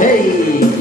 Hey!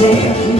take